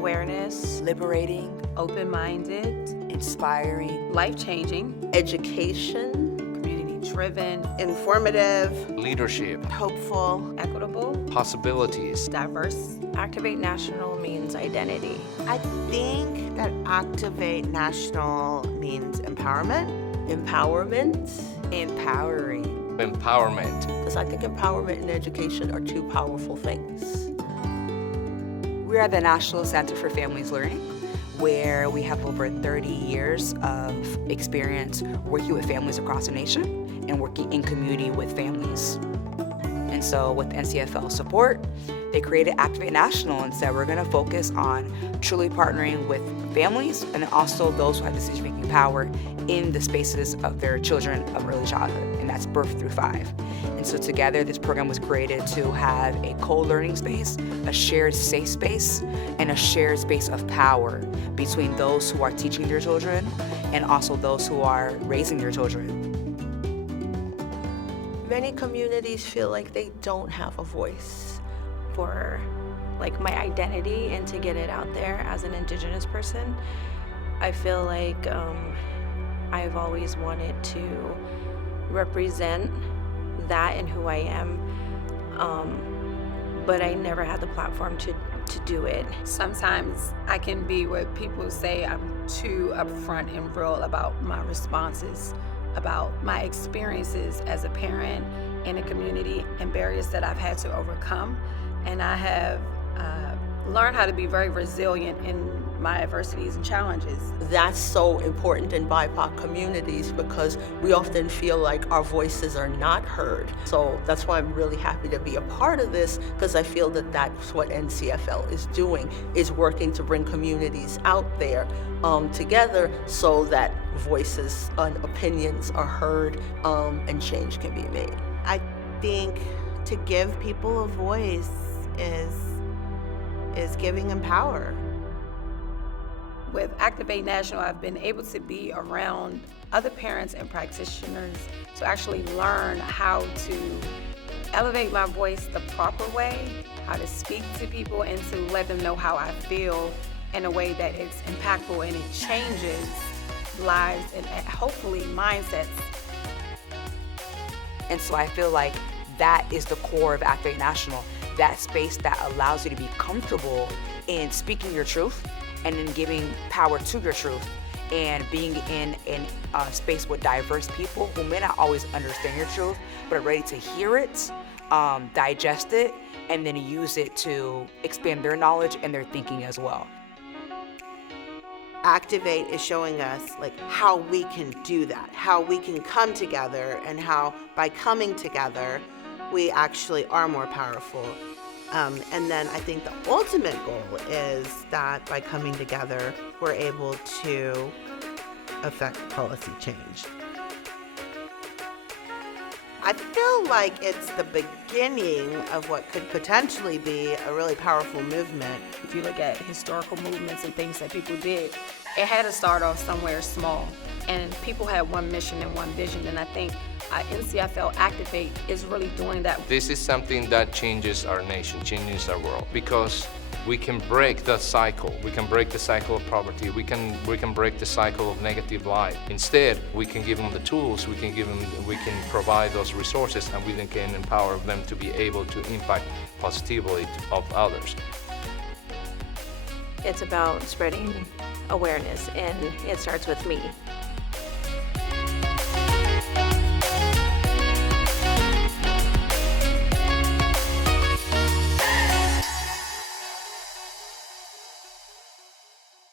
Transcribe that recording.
awareness, liberating, open-minded, inspiring, life-changing, education, community-driven, informative, leadership, hopeful, equitable, possibilities. diverse. Activate National means identity. I think that Activate National means empowerment. empowerment, empowering. Empowerment. Because I think empowerment and education are two powerful things. We are the National Center for Families Learning, where we have over 30 years of experience working with families across the nation and working in community with families. And so with NCFL support, they created Activate National and said we're going to focus on truly partnering with families and also those who have decision-making power in the spaces of their children of early childhood, and that's birth through 5. And so together, this program was created to have a co-learning space, a shared safe space, and a shared space of power between those who are teaching their children and also those who are raising their children. Many communities feel like they don't have a voice. For my identity and to get it out there as an Indigenous person, I feel like I've always wanted to represent that in who I am, but I never had the platform to do it. Sometimes I can be what people say I'm too upfront and real about my responses, about my experiences as a parent in a community and barriers that I've had to overcome. And I have learned how to be very resilient in my adversities and challenges. That's so important in BIPOC communities because we often feel like our voices are not heard. So that's why I'm really happy to be a part of this, because I feel that that's what NCFL is doing, is working to bring communities out there together so that voices and opinions are heard and change can be made. I think to give people a voice is giving them power. With Activate National, I've been able to be around other parents and practitioners to actually learn how to elevate my voice the proper way, how to speak to people and to let them know how I feel in a way that it's impactful and it changes lives and hopefully mindsets. And so I feel like that is the core of Activate National, that space that allows you to be comfortable in speaking your truth and in giving power to your truth and being in a space with diverse people who may not always understand your truth, but are ready to hear it, digest it, and then use it to expand their knowledge and their thinking as well. Activate is showing us how we can do that, how we can come together, and how by coming together, we actually are more powerful. And then I think the ultimate goal is that by coming together, we're able to affect policy change. I feel like it's the beginning of what could potentially be a really powerful movement. If you look at historical movements and things that people did, it had to start off somewhere small. And people had one mission and one vision, and I think NCFL Activate is really doing that. This is something that changes our nation, changes our world, because we can break the cycle. We can break the cycle of poverty. We can break the cycle of negative life. Instead, we can give them the tools. We can provide those resources, and we then can empower them to be able to impact positively of others. It's about spreading awareness, and it starts with me.